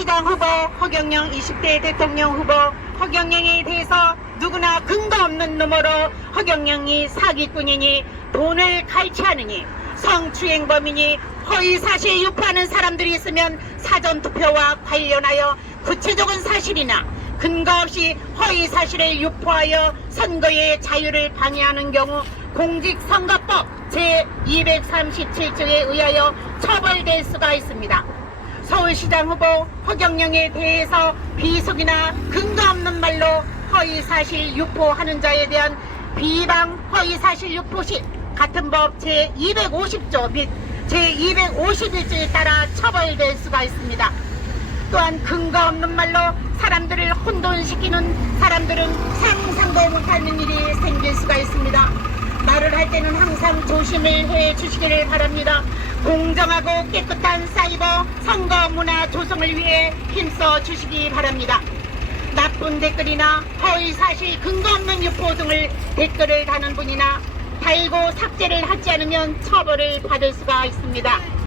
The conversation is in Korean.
서울시장 후보 허경영 20대 대통령 후보 허경영에 대해서 누구나 근거 없는 놈으로 허경영이 사기꾼이니 돈을 갈취하느니 성추행범이니 허위사실 유포하는 사람들이 있으면 사전투표와 관련하여 구체적인 사실이나 근거 없이 허위사실을 유포하여 선거의 자유를 방해하는 경우 공직선거법 제237조에 의하여 처벌될 수가 있습니다. 서울시장 후보 허경영에 대해서 비속이나 근거 없는 말로 허위사실 유포하는 자에 대한 비방 허위사실 유포 시 같은 법 제250조 및 제251조에 따라 처벌될 수가 있습니다. 또한 근거 없는 말로 사람들을 혼돈시키는 사람들은 상상도 못하는 일이 생길 수가 있습니다. 말을 할 때는 항상 조심을 해 주시기를 바랍니다. 공정하고 깨끗한 사이버 선거 문화 조성을 위해 힘써 주시기 바랍니다. 나쁜 댓글이나 허위 사실 근거 없는 유포 등을 댓글을 다는 분이나 달고 삭제를 하지 않으면 처벌을 받을 수가 있습니다.